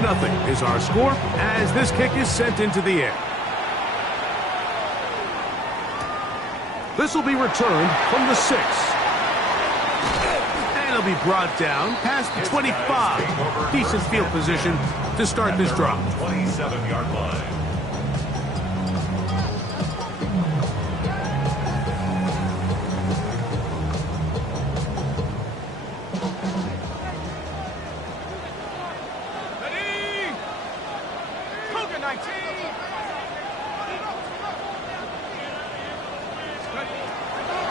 7-0 is our score as this kick is sent into the air. This will be returned from the 6. And it'll be brought down past the 25. Decent field position to start this drive. 27-yard line.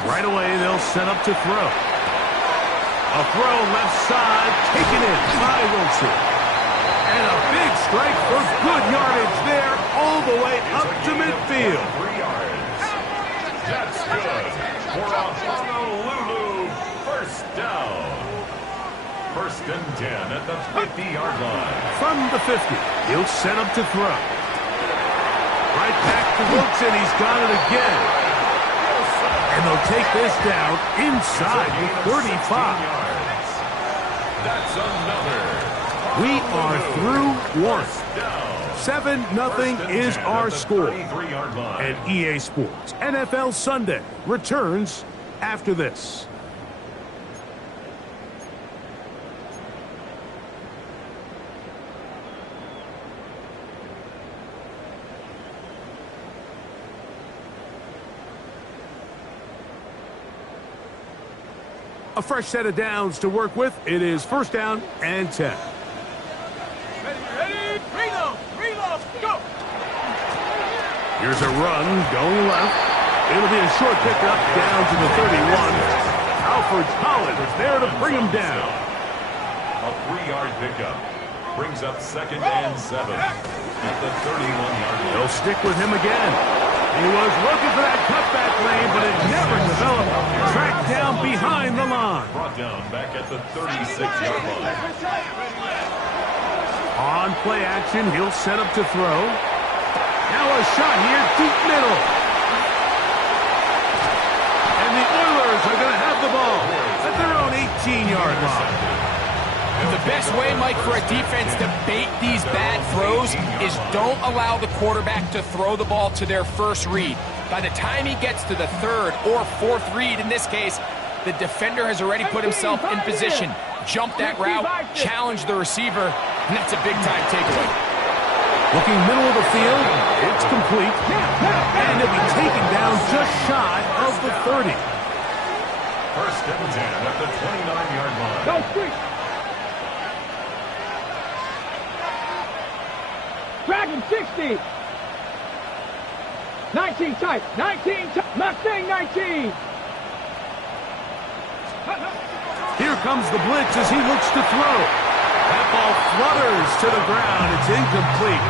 Right away, they'll set up to throw. A throw left side, taken in by Wilson. And a big strike for good yardage there, all the way up to midfield. 3 yards. That's good. For a Honolulu first down. 1st and 10 at the 50-yard line. From the 50, he'll set up to throw. Right back to Wilson, he's got it again. And they'll take this down inside the 35. That's another. We are through one. 7-0 is our score. And EA Sports NFL Sunday returns after this. A fresh set of downs to work with. It is 1st down and 10. Ready? Reload, go! Here's a run going left. It'll be a short pickup down to the 31. Alfred Collins is there to bring him down. A 3-yard pickup brings up 2nd and 7 at the 31-yard line. They'll stick with him again. He was looking for that cutback lane, but it never developed. Tracked down behind the line. Brought down back at the 36-yard line. On play action, he'll set up to throw. Now a shot here, deep middle. And the Oilers are going to have the ball at their own 18-yard line. The best way, Mike, for a defense to bait these bad throws is don't allow the quarterback to throw the ball to their first read. By the time he gets to the 3rd or 4th read, in this case, the defender has already put himself in position. Jump that route, challenge the receiver, and that's a big-time takeaway. Looking middle of the field, it's complete. And it'll be taken down just shy of the 30. 1st and 10 at the 29-yard line. Go, quick! Dragon 60. 19 tight. 19 tight. Mustang 19. Here comes the blitz as he looks to throw. That ball flutters to the ground. It's incomplete.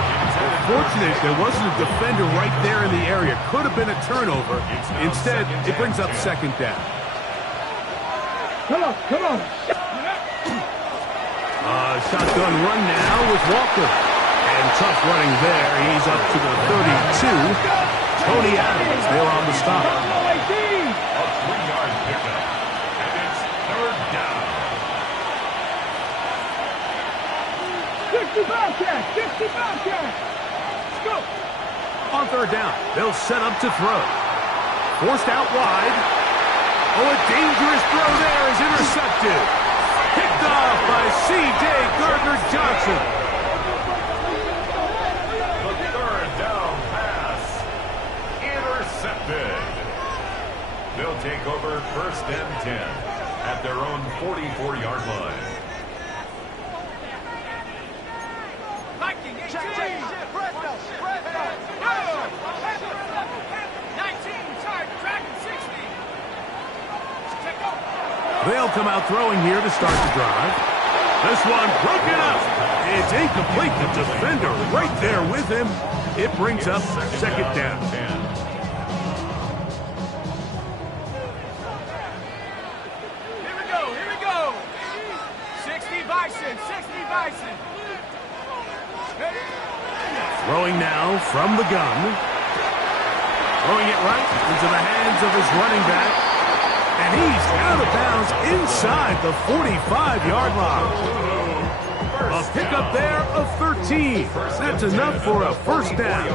Fortunate there wasn't a defender right there in the area. Could have been a turnover. Instead, it brings up 2nd down. Come on, come on. Shotgun run now with Walker. And tough running there. He's up to the 32. Tony Adams there on the stop. A 3-yard pickup. And it's 3rd down. 60 Bobcat. 60 Bobcat. Let's go. On 3rd down, they'll set up to throw. Forced out wide. Oh, a dangerous throw there is intercepted. Picked off by C.J. Gardner-Johnson. They'll take over 1st and 10 at their own 44-yard line. They'll come out throwing here to start the drive. This one broken up. It's incomplete. The defender right there with him. It brings up 2nd down. Throwing now from the gun. Throwing it right into the hands of his running back. And he's out of bounds inside the 45-yard line. A pickup there of 13. That's enough for a first down.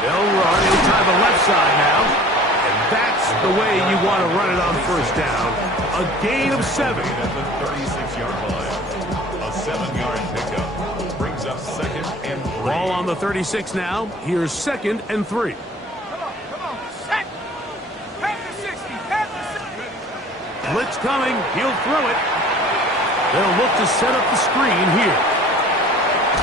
They'll run inside the left side now. And that's the way you want to run it on first down. A gain of 7. At the 36-yard line. A 7-yard pickup brings up second and 3. Ball on the 36 now. Here's second and 3. Blitz coming. He'll throw it. They'll look to set up the screen here.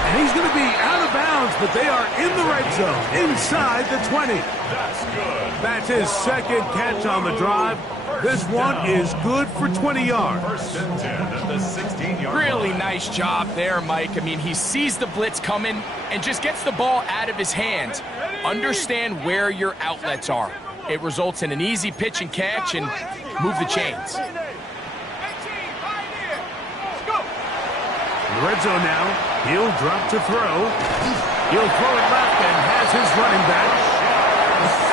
And he's going to be out of bounds, but they are in the red zone, inside the 20. That's good. That's his second catch on the drive. This one is good for 20 yards. First and 10 at the 16-yard Really line. nice job there, Mike. I mean, he sees the blitz coming and just gets the ball out of his hands. Understand where your outlets are. It results in an easy pitch and catch and move the chains. In the red zone now, he'll drop to throw. He'll throw it left and has his running back.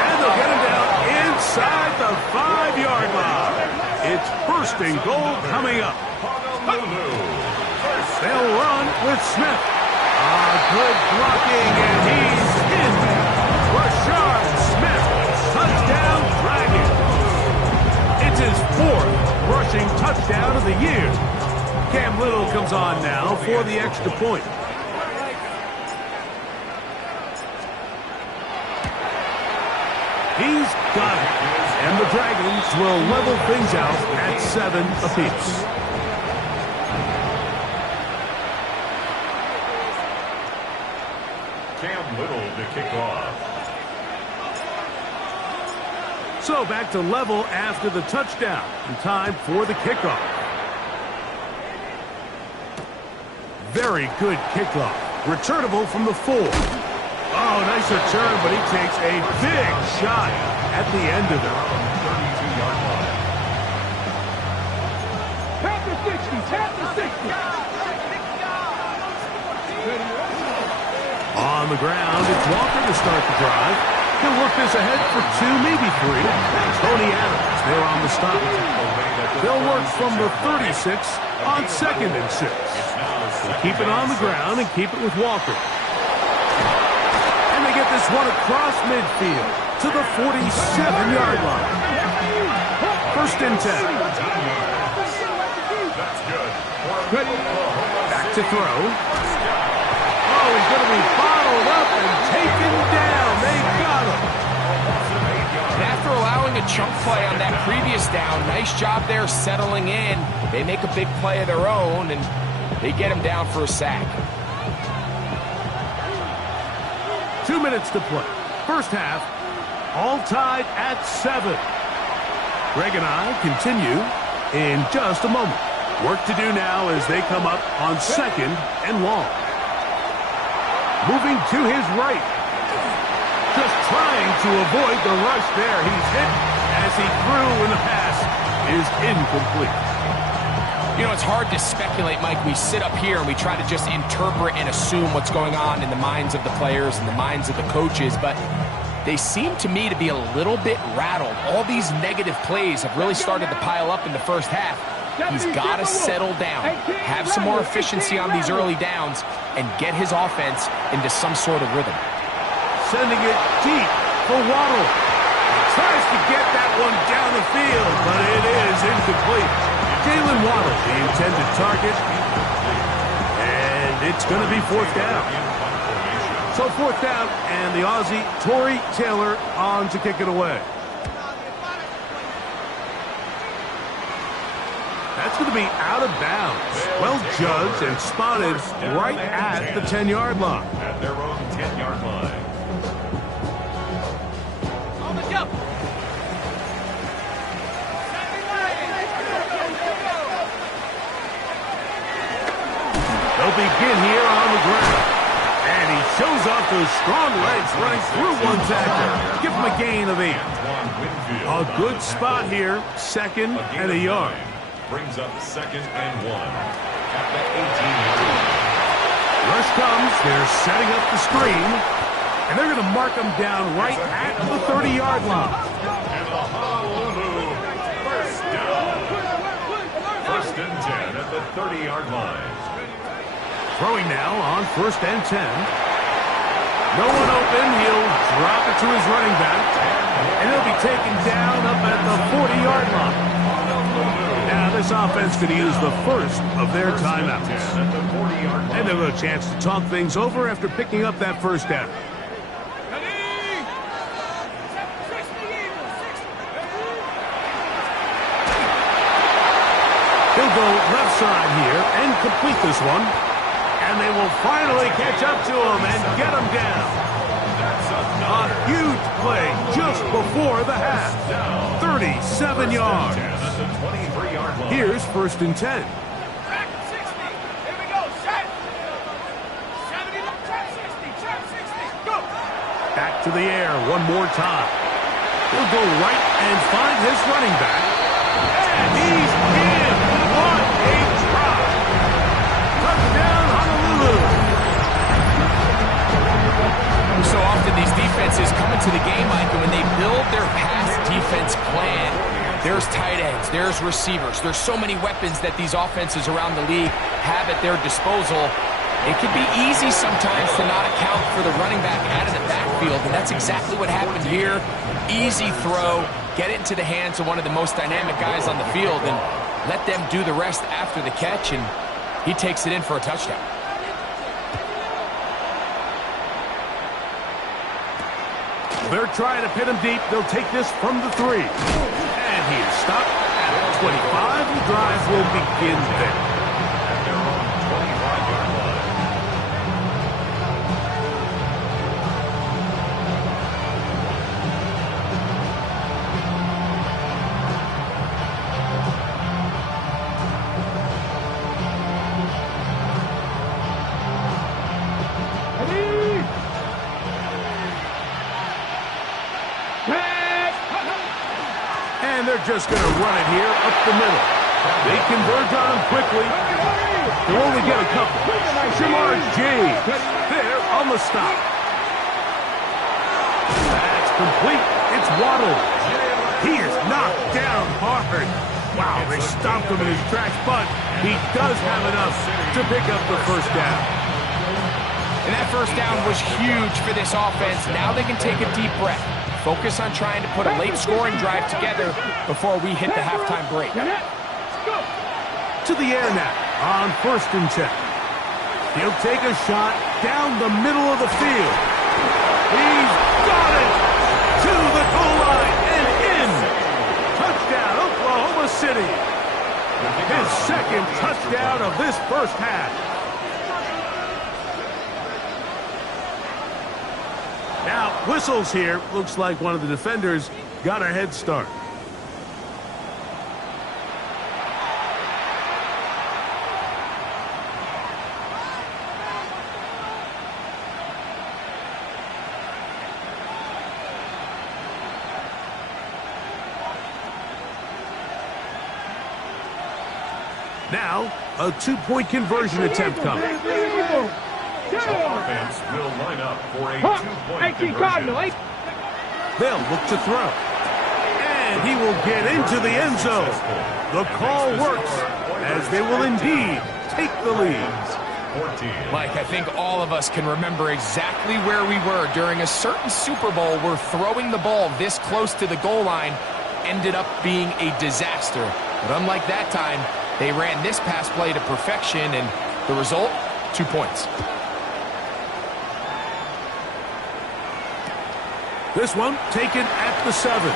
And they'll get him down inside the 5-yard line. It's first and goal coming up. They'll run with Smith. Good blocking, and he's in. Rashard Smith, touchdown Dragons. It's his 4th rushing touchdown of the year. Cam Little comes on now for the extra point. He's got it. And the Dragons will level things out at 7 apiece. Cam Little to kick off. So back to level after the touchdown. And time for the kickoff. Very good kickoff. Returnable from the 4. Oh, nice return, but he takes a big shot at the end of it. 32-yard line. Tap the 60, tap the 60. On the ground, it's Walker to start the drive. He'll work this ahead for 2, maybe 3. Tony Adams, they're on the stop. They'll work from the 36 on 2nd and 6. They'll keep it on the ground and keep it with Walker. And they get this one across midfield to the 47-yard line. First and 10. That's good. Back to throw. Oh, he's going to be bottled up and taken down. They got him. And after allowing a chunk play on that previous down, nice job there settling in. They make a big play of their own, and they get him down for a sack. 2 minutes to play. First half, all tied at 7. Greg and I continue in just a moment. Work to do now as they come up on 2nd and long. Moving to his right. Just trying to avoid the rush there. He's hit as he threw, and the pass is incomplete. You know, it's hard to speculate, Mike. We sit up here and we try to just interpret and assume what's going on in the minds of the players and the minds of the coaches, but they seem to me to be a little bit rattled. All these negative plays have really started to pile up in the first half. He's got to settle down, have some more efficiency on these early downs, and get his offense into some sort of rhythm. Sending it deep for Waddle. Tries to get that one down the field, but it is incomplete. Jalen Waddle, the intended target. And it's going to be 4th down. So 4th down, and the Aussie, Torrey Taylor, on to kick it away. That's going to be out of bounds. Well judged and spotted right at the 10-yard line. At their own 10-yard line. On the jump. They'll begin here on the ground. And he shows off those strong legs running through one tackler. Give him a gain of 8. A good spot here, 2nd and a yard. Brings up 2nd and 1 at the 18-yard line. Rush comes. They're setting up the screen. And they're going to mark him down right at the 30-yard line. And the Honolulu first down. First and 10 at the 30-yard line. Throwing now on first and 10. No one open. He'll drop it to his running back. And he'll be taken down up at the 40-yard line. Now this offense could use the first of their timeouts. And they'll have a chance to talk things over after picking up that first down. He'll go left side here and complete this one. And they will finally catch up to him and get him down. A huge play just before the half. 37 yards. Here's first and 10. Back to the air one more time. He'll go right and find his running back. And he's in. What a drop. Touchdown, Honolulu. So often these defenses come into the game, Mike, and when they build their pass defense plan, there's tight ends, there's receivers, there's so many weapons that these offenses around the league have at their disposal. It can be easy sometimes to not account for the running back out of the backfield, and that's exactly what happened here. Easy throw, get it into the hands of one of the most dynamic guys on the field, and let them do the rest after the catch, and he takes it in for a touchdown. They're trying to pin him deep. They'll take this from the 3. And he is stopped at the 25. The drive will begin there. And they're just going to run it here up the middle. They converge on him quickly. They'll only get a couple. Shamar James there on the stop. That's complete. It's Waddle. He is knocked down hard. Wow, they stopped him in his tracks, but he does have enough to pick up the first down. And that first down was huge for this offense. Now they can take a deep breath. Focus on trying to put a late scoring drive together before we hit the halftime break. To the air now on first and 10. He'll take a shot down the middle of the field. He's got it to the goal line and in. Touchdown, Oklahoma City. His second touchdown of this first half. Now, whistles here. Looks like one of the defenders got a head start. Now, a two-point conversion attempt coming. The offense will line up for a two-point conversion. They'll look to throw. And he will get into the end zone. The call works, as they will indeed take the lead. Mike, I think all of us can remember exactly where we were during a certain Super Bowl where throwing the ball this close to the goal line ended up being a disaster. But unlike that time, they ran this pass play to perfection, and the result, 2 points. This one taken at the 7.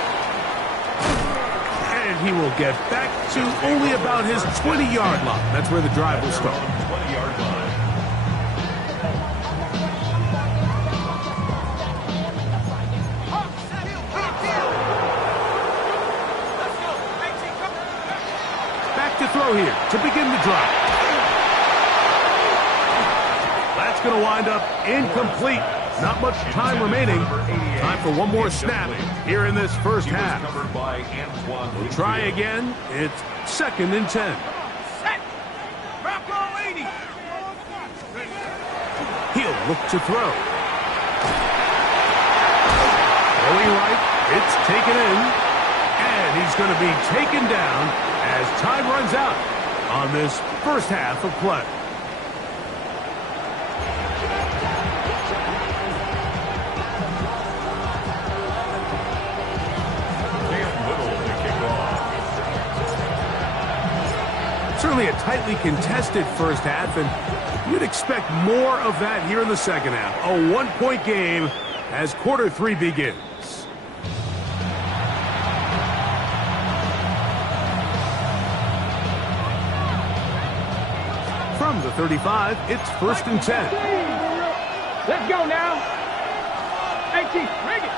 And he will get back to only about his 20-yard line. That's where the drive will start. 20-yard line. Back to throw here to begin the drive. That's going to wind up incomplete. Not much time remaining. Time for one more snap here in this first half. We'll try again. It's 2nd and 10. He'll look to throw. Going right, it's taken in, and he's going to be taken down as time runs out on this first half of play. Certainly a tightly contested first half, and you'd expect more of that here in the second half. A one-point game as quarter 3 begins. From the 35, it's 1st and 10. Let's go now. 18, bring it.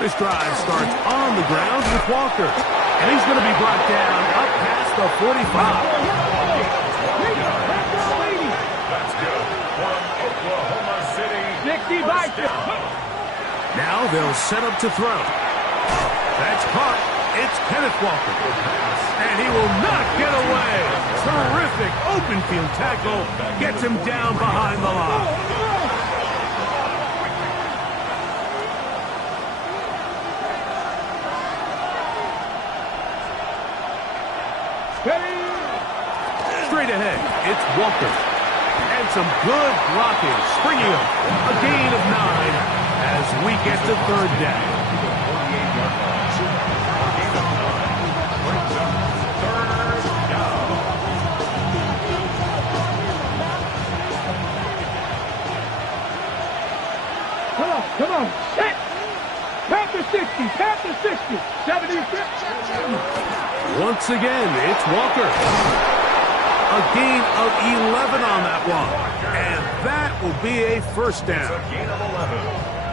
This drive starts on the ground with Walker, and he's going to be brought down up past the 45. That's good from Oklahoma City. 60 by 2. Now they'll set up to throw. That's caught. It's Kenneth Walker. And he will not get away. Terrific open field tackle. Gets him down behind the line. Straight ahead, it's Walker. And some good blocking, springing up. A gain of 9 as we get to 3rd down. Come on, set. Tap the 60, tap the 60. 76. Once again, it's Walker. A gain of 11 on that one. And that will be a 1st down.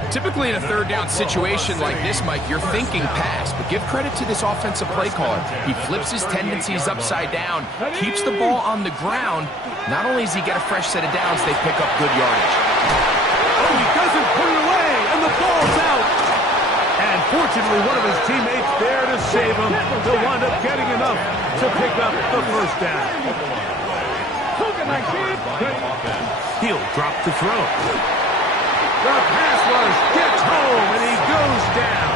Typically in a 3rd down situation like this, Mike, you're thinking pass, but give credit to this offensive play caller. He flips his tendencies upside down, keeps the ball on the ground. Not only does he get a fresh set of downs, they pick up good yardage. Oh, he doesn't put it away, and the ball's out. And fortunately, one of his teammates there to save him. He'll wind up getting enough to pick up the 1st down. He'll drop to throw. The pass rush gets home, and he goes down.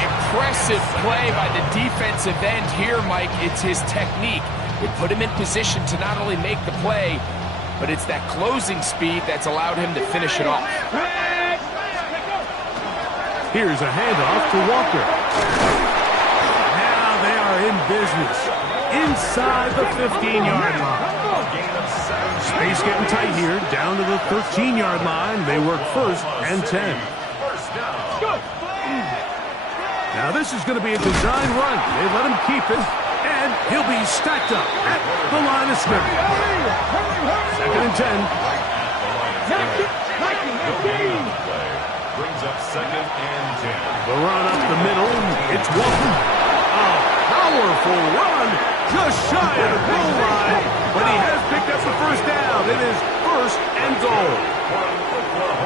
Impressive play by the defensive end here, Mike. It's his technique. It put him in position to not only make the play, but it's that closing speed that's allowed him to finish it off. Here's a handoff to Walker. Now they are in business. Inside the 15-yard line. Space getting tight here. Down to the 13-yard line. They work 1st and 10. Now this is going to be a design run. They let him keep it. And he'll be stacked up at the line of scrimmage. 2nd and 10. Brings up 2nd and 10. The run up the middle. It's Walker. A powerful run. Just shy of the goal line. But he has picked up the 1st down. It is 1st and goal.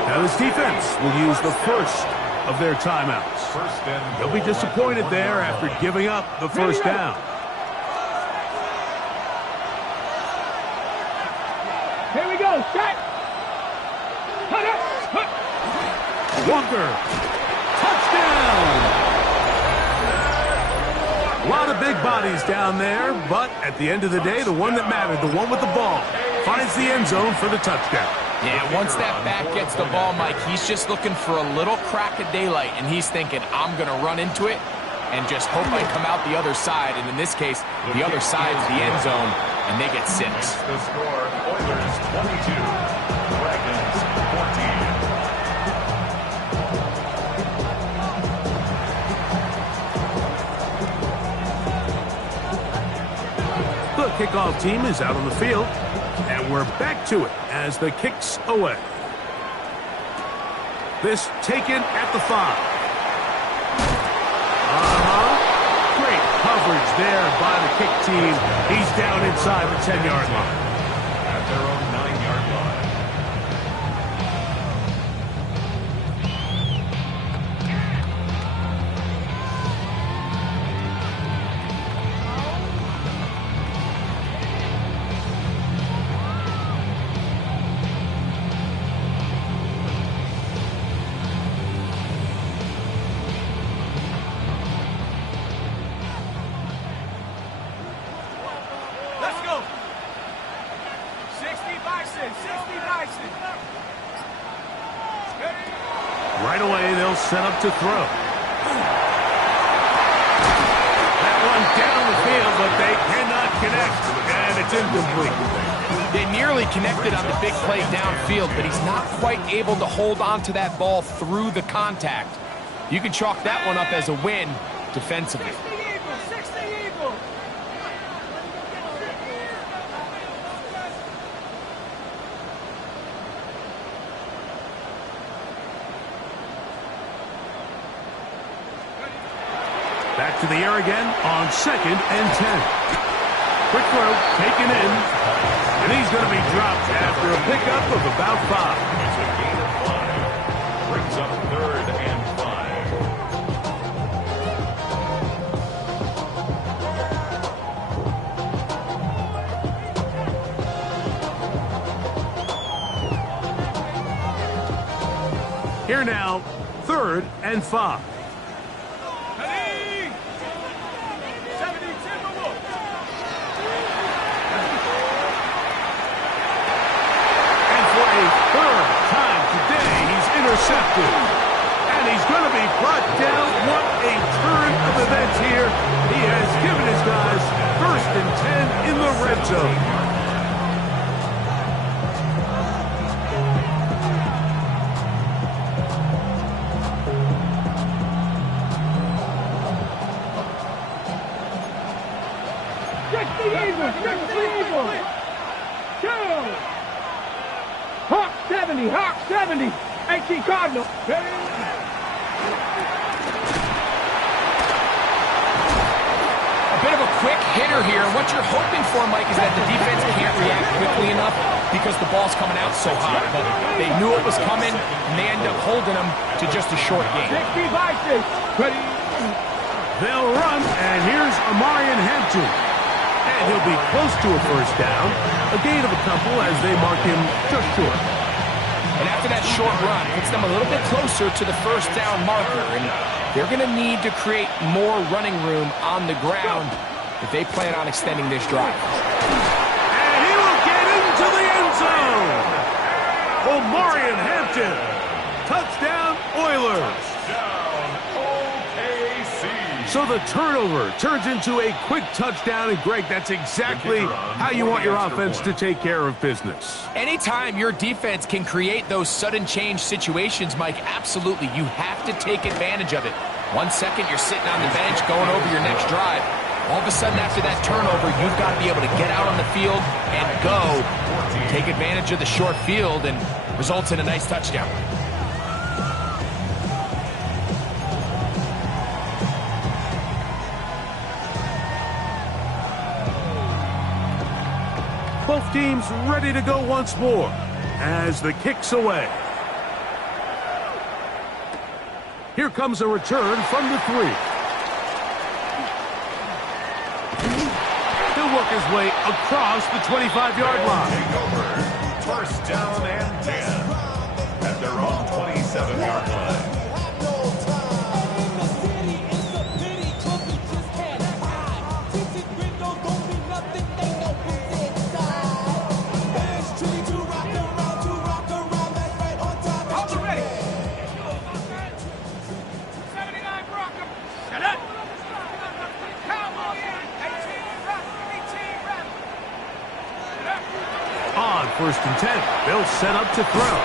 Now this defense will use the 1st of their timeouts. They'll be disappointed there after giving up the 1st down. Here we go, set. Walker, touchdown! A lot of big bodies down there, but at the end of the day, the one that mattered, the one with the ball, finds the end zone for the touchdown. Yeah, once that back gets the ball, Mike, he's just looking for a little crack of daylight, and he's thinking, I'm going to run into it and just hope I come out the other side. And in this case, the other side is the end zone, and they get 6. The score, Oilers 22, Dragons 14. The kickoff team is out on the field, and we're back to it as the kick's away. This taken at the 5. Great coverage there by the kick team. He's down inside the 10-yard line. At their own 9-yard line. Right away, they'll set up to throw. That one down the field, but they cannot connect, and it's incomplete. They nearly connected on the big play downfield, but he's not quite able to hold on to that ball through the contact. You can chalk that one up as a win defensively. Back to the air again on 2nd and 10. Quick throw, taken in, and he's going to be dropped after a pickup of about 5. It's a gain of 5. Brings up 3rd and 5. Here now, 3rd and 5. Intercepted. And he's going to be brought down. What a turn of events here. He has given his guys 1st and 10 in the red zone. Hawk 70, Hawk 70. 18 Cardinal. A bit of a quick hitter here, and what you're hoping for, Mike, is that the defense can't react quickly enough because the ball's coming out so high. But they knew it was coming, and they end up holding them to just a short game. They'll run, and here's Amarian Hampton. And he'll be close to a 1st down. A gain of a couple as they mark him just short. And after that short run, puts them a little bit closer to the 1st down marker. And they're going to need to create more running room on the ground if they plan on extending this drive. And he will get into the end zone. Amarian Hampton. Touchdown, Oilers. So the turnover turns into a quick touchdown, and Greg, that's exactly how you want your offense to take care of business. Anytime your defense can create those sudden change situations, Mike, absolutely, you have to take advantage of it. 1 second, you're sitting on the bench going over your next drive. All of a sudden, after that turnover, you've got to be able to get out on the field and go. Take advantage of the short field, and results in a nice touchdown. Both teams ready to go once more as the kick's away. Here comes a return from the 3. He'll work his way across the 25-yard line. Take over. 1st down and 10 at their own 27-yard line. On 1st and 10, they'll set up to throw.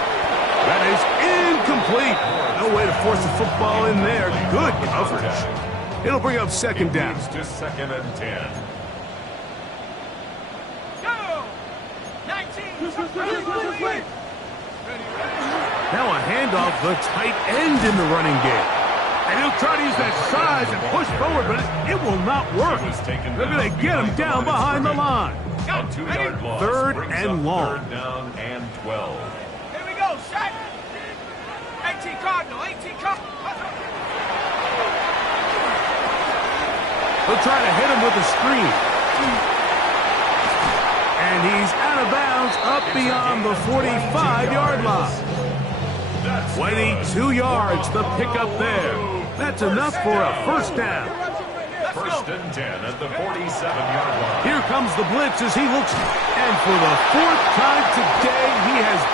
That is incomplete. No way to force the football in there. Good coverage. It'll bring up 2nd down. To 2nd and 10. Now a handoff, the tight end in the running game. And he'll try to use that size and push forward, but it will not work. They're going to get him down behind the line. A 2-yard loss. 3rd and long. 3rd down and 12. Here we go, shot. 18 Cardinal, 18 Cardinal. They'll try to hit him with a screen. And he's out of bounds up beyond the 45-yard line. 22 yards, the pickup there. That's enough for a 1st down. 1st and 10 at the 47-yard line. Here comes the blitz as he looks. And for the 4th time today,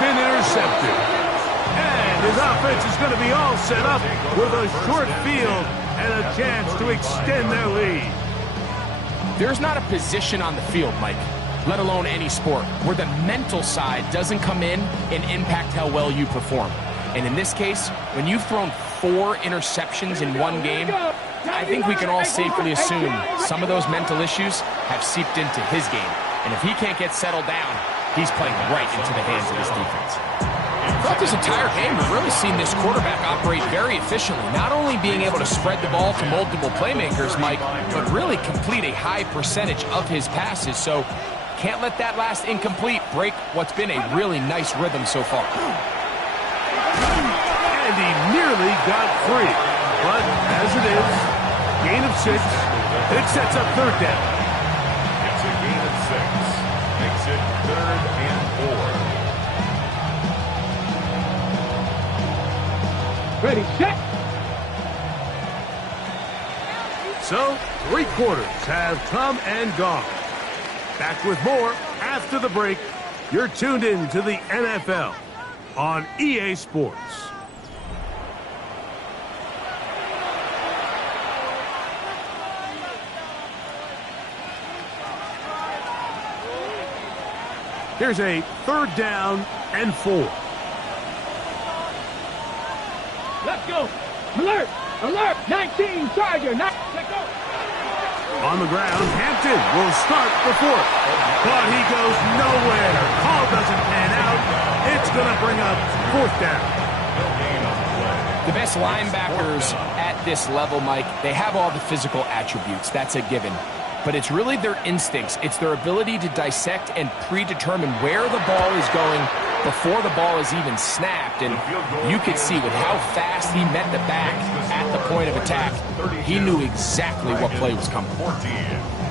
been intercepted. And his offense is going to be all set up with a short field and a chance to extend their lead. There's not a position on the field, Mike, let alone any sport, where the mental side doesn't come in and impact how well you perform. And in this case, when you've thrown 4 interceptions in one game, I think we can all safely assume some of those mental issues have seeped into his game. And if he can't get settled down, he's playing right into the hands of his defense. Throughout this entire game, we've really seen this quarterback operate very efficiently, not only being able to spread the ball to multiple playmakers, Mike, but really complete a high percentage of his passes. So can't let that last incomplete break what's been a really nice rhythm so far. And he nearly got free. But as it is, gain of 6, it sets up third down. It's a gain of 6. Makes it 3rd and 4. Ready, set. So, 3 quarters have come and gone. Back with more after the break. You're tuned in to the NFL on EA Sports. Here's a 3rd down and 4. Let's go. Alert. Alert. 19, Charger. Let's go. On the ground, Hampton will start the 4th. But he goes nowhere. Call doesn't pan out. It's going to bring up 4th down. The best linebackers at this level, Mike, they have all the physical attributes. That's a given. But it's really their instincts. It's their ability to dissect and predetermine where the ball is going before the ball is even snapped. And you could see with how fast he met the back at the point of attack, he knew exactly what play was coming.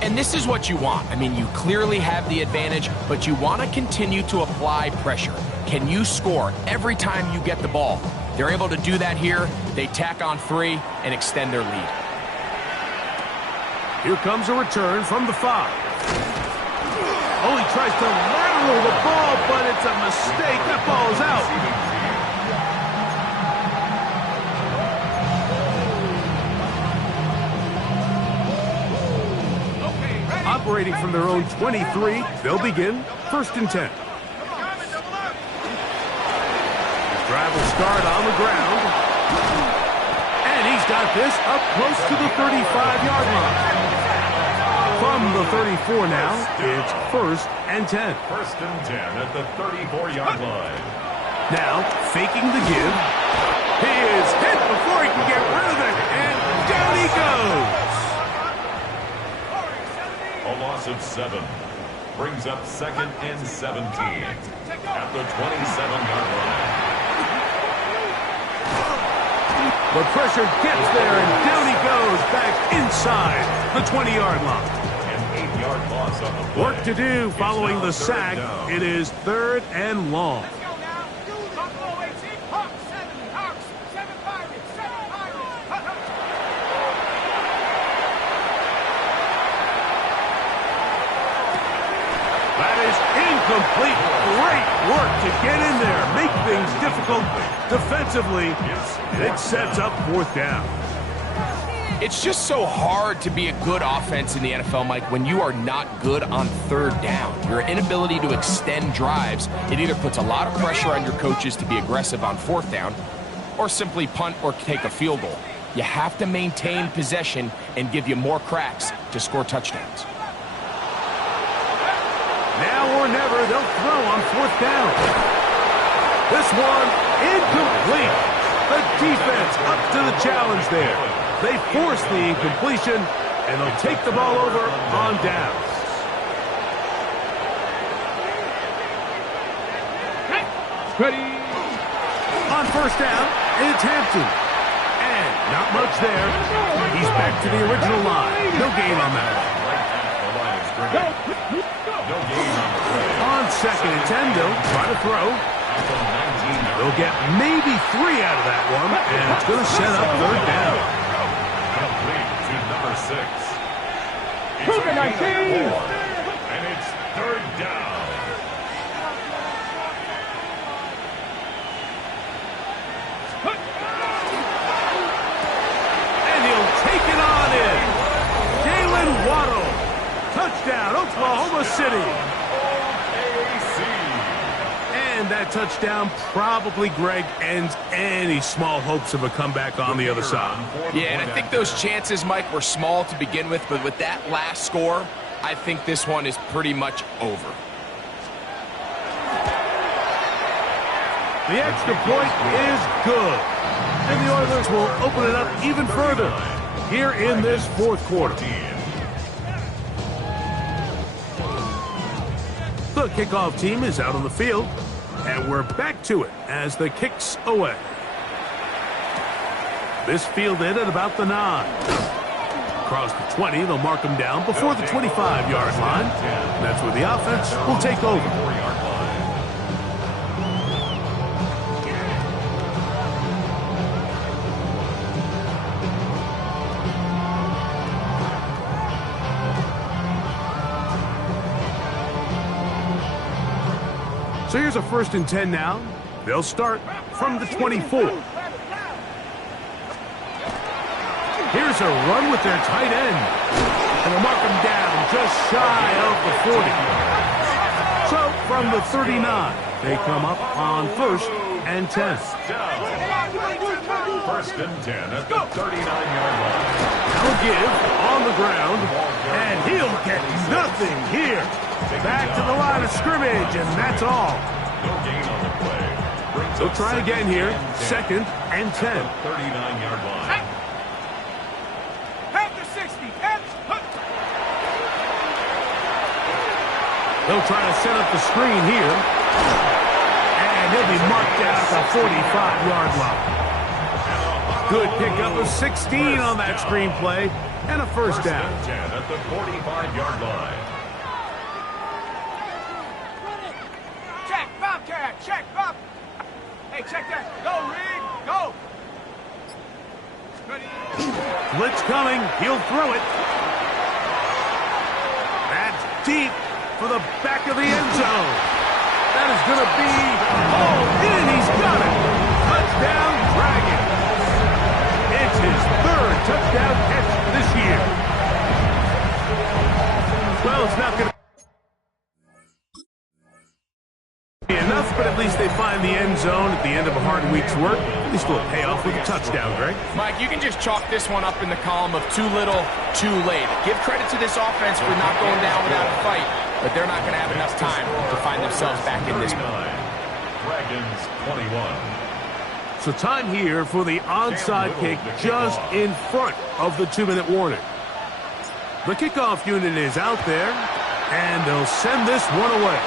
And this is what you want. I mean, you clearly have the advantage, but you want to continue to apply pressure. Can you score every time you get the ball? They're able to do that here. They tack on 3 and extend their lead. Here comes a return from the 5. Oh, he tries to lateral the ball, but it's a mistake. That ball is out. Operating from their own 23, they'll begin 1st and 10. Drive will start on the ground. And he's got this up close to the 35-yard line. From the 34 now, it's 1st and 10. 1st and 10 at the 34-yard line. Now, faking the give. He is hit before he can get rid of it, and down he goes. A loss of 7. Brings up 2nd and 17 at the 27-yard line. The pressure gets there, and down he goes back inside the 20-yard line. An 8-yard loss on the play. Work to do following the sack. It is 3rd and long. That is incomplete. Great work to get in there, make things difficult defensively, and it sets up 4th down. It's just so hard to be a good offense in the NFL, Mike, when you are not good on 3rd down. Your inability to extend drives, it either puts a lot of pressure on your coaches to be aggressive on 4th down, or simply punt or take a field goal. You have to maintain possession and give you more cracks to score touchdowns. Now or never, they'll throw on 4th down. This one, incomplete. The defense up to the challenge there. They force the incompletion, and they'll take the ball over on downs. Ready. On 1st down, it's Hampton. And not much there. He's back to the original line. No gain on that. Go. No gain on the play. On 2nd and 10, they'll try to throw. They'll get maybe 3 out of that one, and it's going to set up 3rd down. Complete to number 6. Move it, 19. And it's 3rd down. City. And that touchdown probably, Greg, ends any small hopes of a comeback on the other side. Yeah, and I think those chances, Mike, were small to begin with, but with that last score, I think this one is pretty much over. The extra point is good. And the Oilers will open it up even further here in this fourth quarter. The kickoff team is out on the field, and we're back to it as the kick's away. This fielded at about the 9. Across the 20, they'll mark them down before the 25-yard line. And that's where the offense will take over. So here's a 1st and 10 now. They'll start from the 24. Here's a run with their tight end. And they'll mark them down just shy of the 40. So from the 39, they come up on 1st and 10. 1st and 10 at the 39-yard line. They'll give on the ground, and he'll get nothing here. Back to the line of scrimmage, and that's all. No gain on the play. They'll try again here. 2nd and 10. 39-yard line. Panther 60. They'll try to set up the screen here. And he'll be marked down at the 45-yard line. Good pickup of 16 on that screen play. And a 1st down. 10 at the 45-yard line. Check, Bobcat. Check, Bob. Hey, check that. Go, Reed. Go. Blitz coming. He'll throw it. That's deep for the back of the end zone. That is going to be hauled in. He's got it. Touchdown, Dragons. It's his 3rd touchdown catch this year. Well, it's not going to be enough, but at least they find the end zone at the end of a hard week's work. At least it'll pay off with a touchdown, Greg. Mike, you can just chalk this one up in the column of too little, too late. Give credit to this offense for not going down without a fight, but they're not going to have enough time to find themselves back in this one. Dragons 21. So time here for the onside kick just in front of the 2-minute warning. The kickoff unit is out there, and they'll send this one away.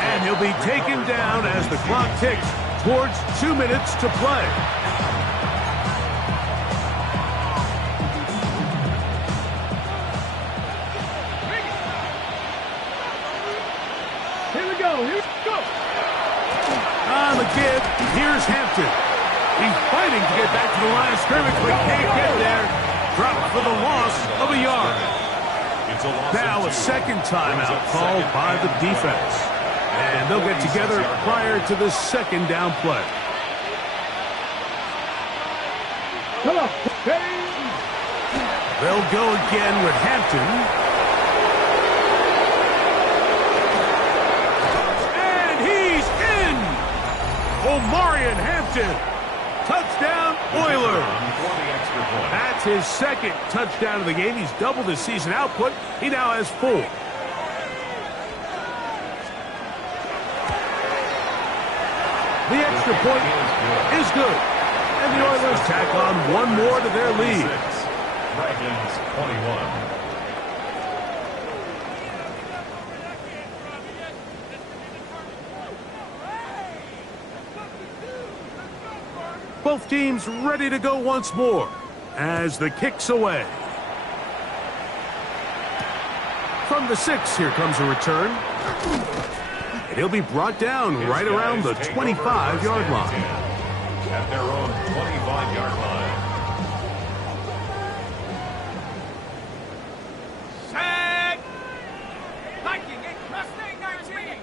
And he'll be taken down as the clock ticks towards 2 minutes to play. Here we go. On the give, here's Hampton. He's fighting to get back to the line of scrimmage, but can't get there. Dropped for the loss of a yard. Now a 2nd timeout called by the defense. And they'll get together prior to the 2nd down play. Come on. They'll go again with Hampton. And he's in! Omarion Hampton. Touchdown, Oilers. That's his 2nd touchdown of the game. He's doubled his season output. He now has 4. The extra point is good. And the Oilers tack on one more to their lead. Dragons 21. Both teams ready to go once more as the kick's away. From the 6, here comes a return. And he'll be brought down right around the 25-yard line. At their own 25-yard line. Set. Viking incrusting 19.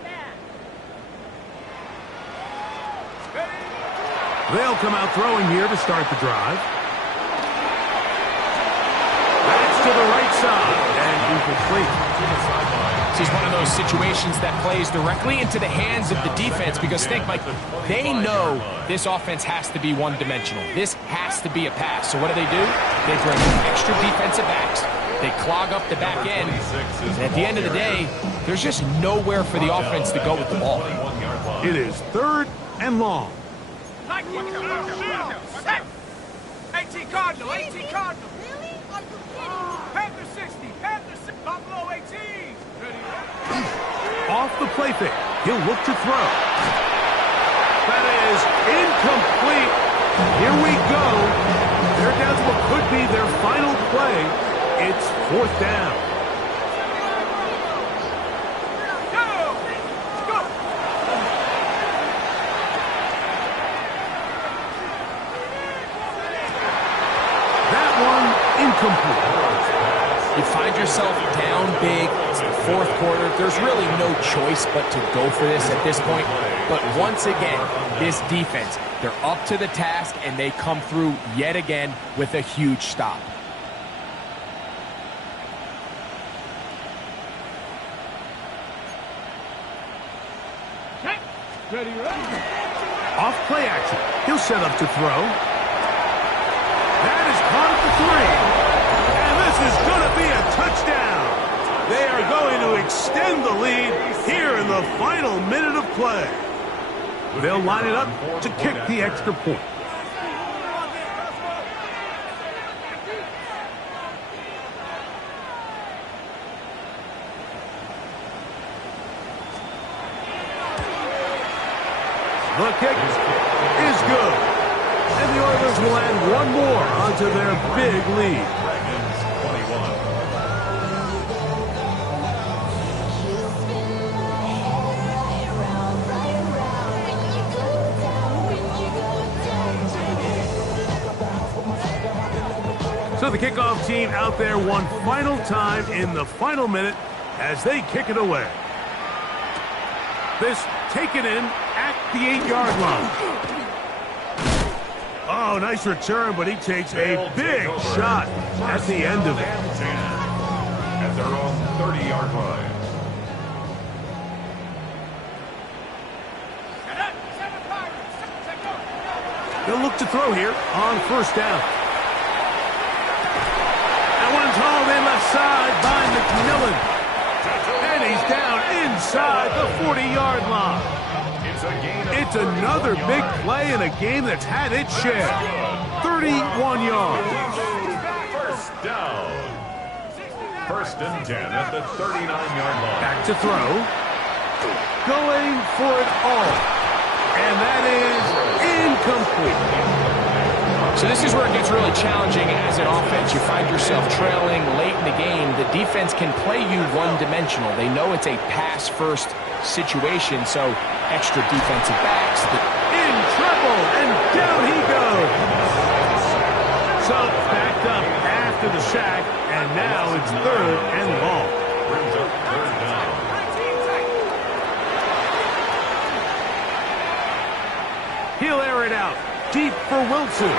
They'll come out throwing here to start the drive. That's to the right side and incomplete. To the sideline. This is one of those situations that plays directly into the hands of the defense because think, Mike, they know this offense has to be one-dimensional. This has to be a pass. So what do? They bring in extra defensive backs. They clog up the back end. And at the end of the day, there's just nowhere for the offense to go with the ball. It is 3rd and long. 18 Cardinal, 18 Cardinal. Panther 60, Panther 60, Buffalo 18. Off the play fake. He'll look to throw. That is incomplete. Here we go. They're down to what could be their final play. It's 4th down. That one incomplete. You find yourself down big. It's the 4th quarter. There's really no choice but to go for this at this point. But once again, this defense, they're up to the task, and they come through yet again with a huge stop. Ready, ready. Off play action. He'll set up to throw. That is caught at the 3. And this is going to be a touchdown. They are going to extend the lead here in the final minute of play. They'll line it up to kick the extra point. The kick is good. And the Oilers will add one more onto their big lead. So the kickoff team out there one final time in the final minute as they kick it away. This taken in at the 8-yard line. Oh, nice return, but he takes a big shot at the end of it. At their own 30-yard line. They'll look to throw here on 1st down. And one's hauled in left side by McMillan. And he's down inside the 40-yard line. It's another big play in a game that's had its share. 31 yards. 1st down. 1st and 10 at the 39-yard line. Back to throw. Going for it all. And that is incomplete. So this is where it gets really challenging as an offense. You find yourself trailing late in the game. The defense can play you one-dimensional. They know it's a pass-first situation, so extra defensive backs. In trouble, and down he goes. So backed up after the sack, and now it's 3rd and long. Brings up 3rd down. He'll air it out deep for Wilson.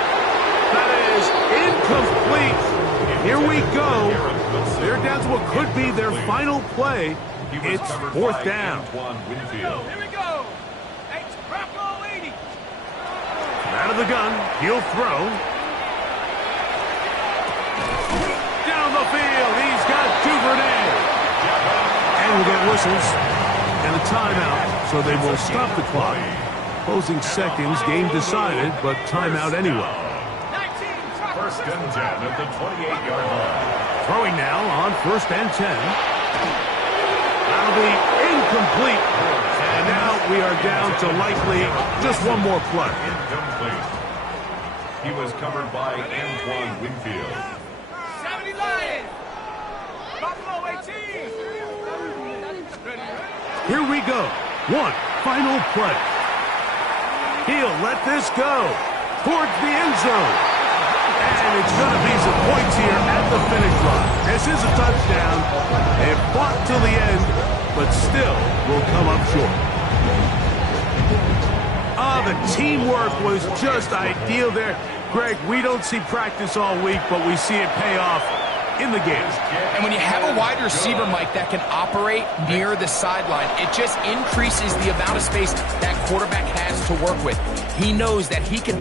That is incomplete. Here we go. They're down to what could be their final play. It's 4th down. Here we go. It's Buffalo 80. Out of the gun, he'll throw. Down the field, he's got Duvernay. And we'll get whistles and a timeout, so they will stop the clock. Closing seconds, game decided, but timeout anyway. 1st and 10 at the 28-yard line. Throwing now on 1st and 10. That'll be incomplete. And now we are down to likely just one more play. Incomplete. He was covered by Antoine Winfield. 70 Lions. Buffalo 18. Here we go. One final play. He'll let this go towards the end zone. And it's going to be some points here at the finish line. This is a touchdown. They fought till the end, but still will come up short. The teamwork was just ideal there. Greg, we don't see practice all week, but we see it pay off in the game. And when you have a wide receiver, Mike, that can operate near the sideline, it just increases the amount of space that quarterback has to work with. He knows that he can